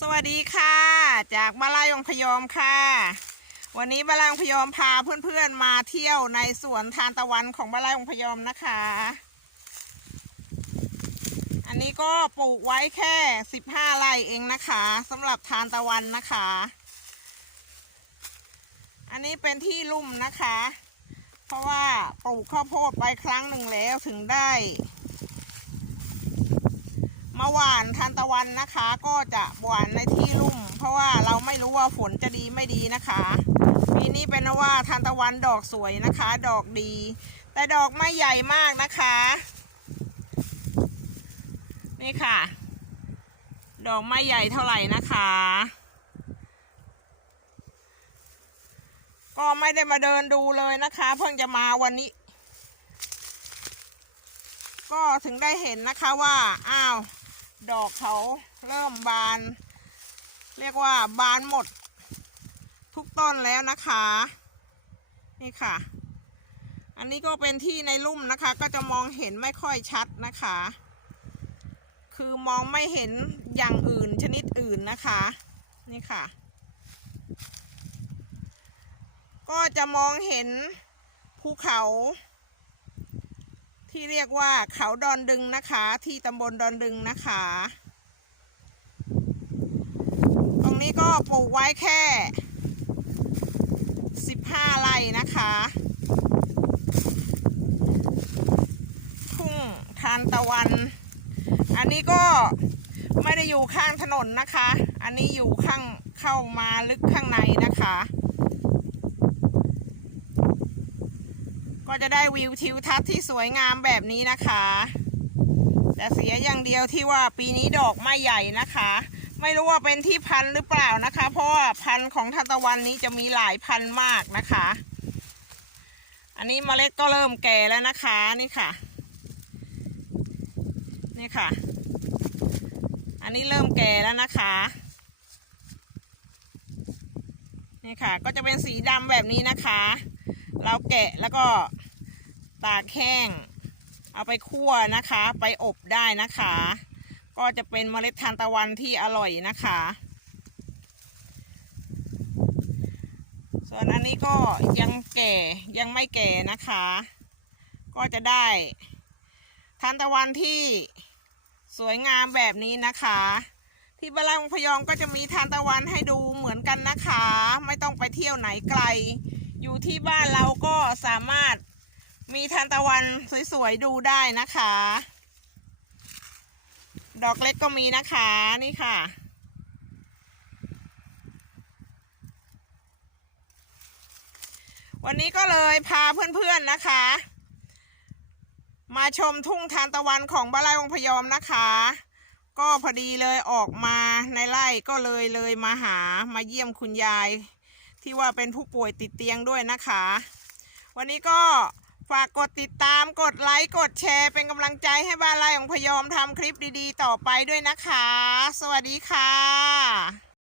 สวัสดีค่ะ จากบ้านไร่องพยอมค่ะ วันนี้บานไร่องพยอมพาเพื่อนๆมาเที่ยวในสวนทานตะวันของบานไร่องพยอมนะคะ อันนี้ก็ปลูกไว้แค่15ไร่เองนะคะสำหรับทานตะวันนะคะ อันนี้เป็นที่ลุ่มนะคะ เพราะว่าปลูกข้าวโพดไปครั้งหนึ่งแล้วถึงได้ มาหวานทานตะวันนะคะ ก็จะหวานในที่ลุ่ม เพราะว่าเราไม่รู้ว่าฝนจะดีไม่ดีนะคะปีนี้เป็นว่าทานตะวันดอกสวยนะคะ ดอกดี แต่ดอกไม่ใหญ่มากนะคะ นี่ค่ะ ดอกไม่ใหญ่เท่าไหร่นะคะ ก็ไม่ได้มาเดินดูเลยนะคะ เพิ่งจะมาวันนี้ก็ถึงได้เห็นนะคะว่า อ้าว ดอกเขาเริ่มบาน เรียกว่าบานหมด ทุกต้นแล้วนะคะ นี่ค่ะ อันนี้ก็เป็นที่ในลุ่มนะคะ ก็จะมองเห็นไม่ค่อยชัดนะคะ คือมองไม่เห็นอย่างอื่นชนิดอื่นนะคะ นี่ค่ะ ก็จะมองเห็นภูเขา ที่เรียกว่าเขาดอนดึงนะคะ ที่ตำบลดอนดึงนะคะ ตรงนี้ก็ปลูกไว้แค่ 15 ไร่นะคะทุ่งทานตะวัน อันนี้ก็ไม่ได้อยู่ข้างถนนนะคะ อันนี้อยู่ข้างเข้ามาลึกข้างในนะคะ ก็จะได้วิวทิวทัศน์ที่สวยงามแบบนี้นะคะ แต่เสียอย่างเดียวที่ว่าปีนี้ดอกไม่ใหญ่นะคะ ไม่รู้ว่าเป็นที่พันหรือเปล่านะคะ เพราะว่าพันของทานตะวันนี้จะมีหลายพันมากนะคะ อันนี้เมล็ดก็เริ่มแก่แล้วนะคะนี่ค่ะ นี่ค่ะ อันนี้เริ่มแก่แล้วนะคะนี่ค่ะ ก็จะเป็นสีดำแบบนี้นะคะ เราแกะแล้วก็ ตากแห้ง เอาไปคั่วนะคะ ไปอบได้นะคะ ก็จะเป็นเมล็ดทานตะวันที่อร่อยนะคะ ส่วนอันนี้ก็ยังแก่ยังไม่แก่นะคะ ก็จะได้ทานตะวันที่สวยงามแบบนี้นะคะ ที่บ้านเราพยองก็จะมีทานตะวันให้ดูเหมือนกันนะคะ ไม่ต้องไปเที่ยวไหนไกล อยู่ที่บ้านเราก็สามานตะวันสวยๆดูได้นะคะ ดอกเล็กก็มีนะคะนี่ค่ะ วันนี้ก็เลยพาเพื่อนๆนะคะ มาชมทุ่งทานตะวันของบ้านไร่องพยอมนะคะ ก็พอดีเลยออกมาในไร่ก็เลยเลยมาหามาเยี่ยมคุณยาย ที่ว่าเป็นผู้ป่วยติดเตียงด้วยนะคะ วันนี้ก็ ฝากกดติดตามกดไลค์ กดแชร์ เป็นกำลังใจให้บ้านไร่ของพยอมทำคลิปดีๆ ต่อไปด้วยนะคะ สวัสดีค่ะ